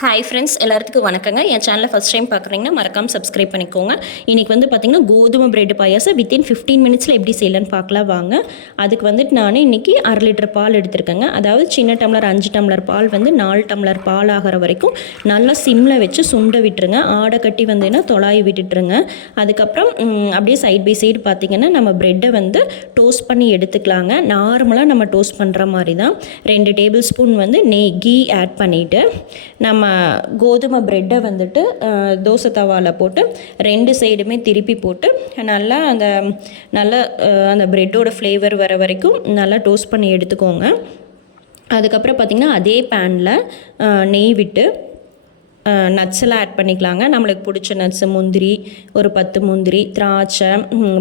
Hi friends எல்லாத்துக்கும் வணக்கங்க. என் சேனலை ஃபஸ்ட் டைம் பார்க்குறீங்கன்னா மறக்காமல் சப்ஸ்கிரைப் பண்ணிக்கோங்க. இன்றைக்கி வந்து பார்த்திங்கன்னா கோதுமை பிரெட் பாயாசம் வித்தின் ஃபிஃப்டீன் மினிட்ஸில் எப்படி செய்யலான்னு பார்க்கலாம் வாங்க. அதுக்கு வந்துட்டு நான் இன்றைக்கி அரை லிட்டர் பால் எடுத்திருக்கேங்க. அதாவது சின்ன டம்ளர் அஞ்சு டம்ளர் பால் வந்து நாலு டம்ளர் பால் ஆகிற வரைக்கும் நல்லா சிம்மில் வச்சு சுண்ட விட்டுருங்க. ஆடை கட்டி வந்தீங்கன்னா தொலாய் விட்டுட்டுருங்க. அதுக்கப்புறம் அப்படியே சைட் பை சைடு பார்த்திங்கன்னா நம்ம ப்ரெட்டை வந்து டோஸ்ட் பண்ணி எடுத்துக்கலாங்க. நார்மலாக நம்ம டோஸ்ட் பண்ணுற மாதிரி தான் ரெண்டு டேபிள் ஸ்பூன் வந்து நெய் கீ ஆட் பண்ணிவிட்டு நம்ம கோதுமை ப்ரெட்டை வந்துட்டு தோசை தவாவில் போட்டு ரெண்டு சைடுமே திருப்பி போட்டு நல்லா அந்த நல்லா அந்த ப்ரெட்டோட ஃப்ளேவர் வர வரைக்கும் நல்லா டோஸ்ட் பண்ணி எடுத்துக்கோங்க. அதுக்கப்புறம் பார்த்திங்கன்னா அதே பேனில் நெய் விட்டு நட்ஸ் எல்லாம் ஆட் பண்ணிக்கலாங்க. நம்மளுக்கு பிடிச்ச நட்ஸு முந்திரி ஒரு பத்து முந்திரி திராட்சை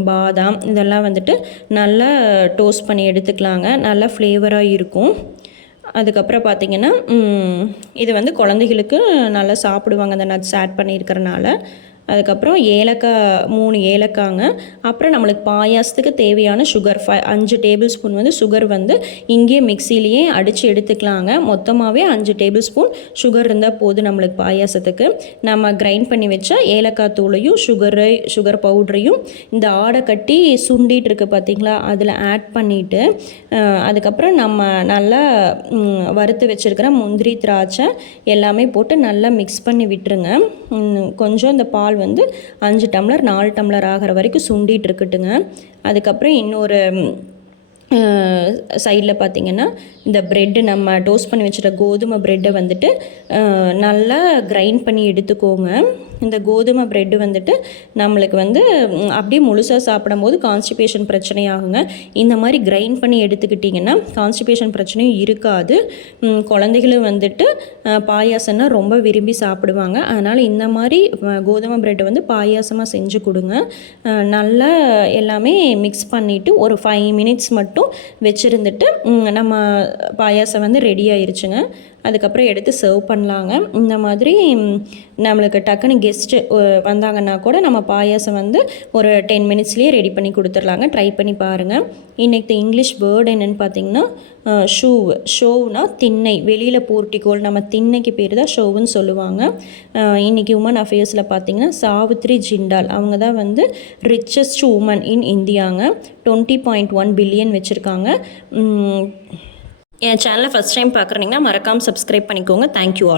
பாதாம் இதெல்லாம் வந்துட்டு நல்லா டோஸ்ட் பண்ணி எடுத்துக்கலாங்க. நல்லா ஃப்ளேவராக இருக்கும். அதுக்கப்புறம் பார்த்தீங்கன்னா இது வந்து குழந்தைகளுக்கு நல்லா சாப்பிடுவாங்க. அந்த நட்ஸ் ஆட் பண்ணியிருக்கிறனால. அதுக்கப்புறம் ஏலக்காய் மூணு ஏலக்காங்க. அப்புறம் நம்மளுக்கு பாயாசத்துக்கு தேவையான சுகர் ஃபை அஞ்சு டேபிள் ஸ்பூன் வந்து சுகர் வந்து இங்கேயே மிக்சிலேயே அடித்து எடுத்துக்கலாங்க. மொத்தமாகவே அஞ்சு டேபிள் ஸ்பூன் சுகர் இருந்தால் போதும் நம்மளுக்கு பாயாசத்துக்கு. நம்ம கிரைண்ட் பண்ணி வச்ச ஏலக்காய் தூளையும் சுகரு சுகர் பவுடரையும் இந்த ஆடை கட்டி சுண்டிகிட்டு இருக்குது பார்த்தீங்களா அதில் ஆட் பண்ணிவிட்டு அதுக்கப்புறம் நம்ம நல்லா வறுத்து வச்சுருக்கிற முந்திரி திராட்சை எல்லாமே போட்டு நல்லா மிக்ஸ் பண்ணி விட்டுருங்க. கொஞ்சம் இந்த பால் வந்து அஞ்சு டம்ளர் நாலு டம்ளர் ஆகிற வரைக்கும் சுண்டிட்டு இருக்கட்டுங்க. அதுக்கப்புறம் இன்னொரு சைடில் பார்த்திங்கன்னா இந்த ப்ரெட்டு நம்ம டோஸ்ட் பண்ணி வச்சுட்ட கோதுமை ப்ரெட்டை வந்துட்டு நல்லா கிரைண்ட் பண்ணி எடுத்துக்கோங்க. இந்த கோதுமை ப்ரெட்டு வந்துட்டு நம்மளுக்கு வந்து அப்படியே முழுசாக சாப்பிடும்போது கான்ஸ்டிபேஷன் பிரச்சனையாகுங்க. இந்த மாதிரி கிரைண்ட் பண்ணி எடுத்துக்கிட்டிங்கன்னா கான்ஸ்டிபேஷன் பிரச்சனையும் இருக்காது. குழந்தைகளும் வந்துட்டு பாயாசம்னா ரொம்ப விரும்பி சாப்பிடுவாங்க. அதனால் இந்த மாதிரி கோதுமை ப்ரெட்டை வந்து பாயாசமாக செஞ்சு கொடுங்க. நல்லா எல்லாமே மிக்ஸ் பண்ணிவிட்டு ஒரு ஃபைவ் மினிட்ஸ் மட்டும் வச்சுருந்துட்டு ம், நம்ம பாயாசம் வந்து ரெடி ஆயிருச்சுங்க. அதுக்கப்புறம் எடுத்து சர்வ் பண்ணலாங்க. இந்த மாதிரி நம்மளுக்கு டக்குன்னு கெஸ்ட்டு வந்தாங்கன்னா கூட நம்ம பாயாசம் வந்து ஒரு டென் மினிட்ஸ்லேயே ரெடி பண்ணி கொடுத்துர்லாங்க. ட்ரை பண்ணி பாருங்கள் இன்றைக்கு இங்கிலீஷ் வேர்டு என்னென்னு பார்த்தீங்கன்னா ஷூ ஷோவ்னா திண்ணை. வெளியில் போர்ட்டிகோல் நம்ம திண்ணைக்கு பேர் தான் ஷோவுன்னு சொல்லுவாங்க. இன்றைக்கி இன்னைக்கு உமன் அஃபேர்ஸில் பார்த்தீங்கன்னா சாவித்ரி ஜிண்டால். அவங்க தான் வந்து ரிச்சஸ்ட் உமன் இன் இந்தியாங்க. டுவெண்ட்டி பாயிண்ட் ஒன் பில்லியன் வச்சுருக்காங்க. என் சேனலை ஃபஸ்ட் டைம் பார்க்குறீங்கன்னா மறக்காமல் சப்ஸ்கிரைப் பண்ணிக்கோங்க. Thank you all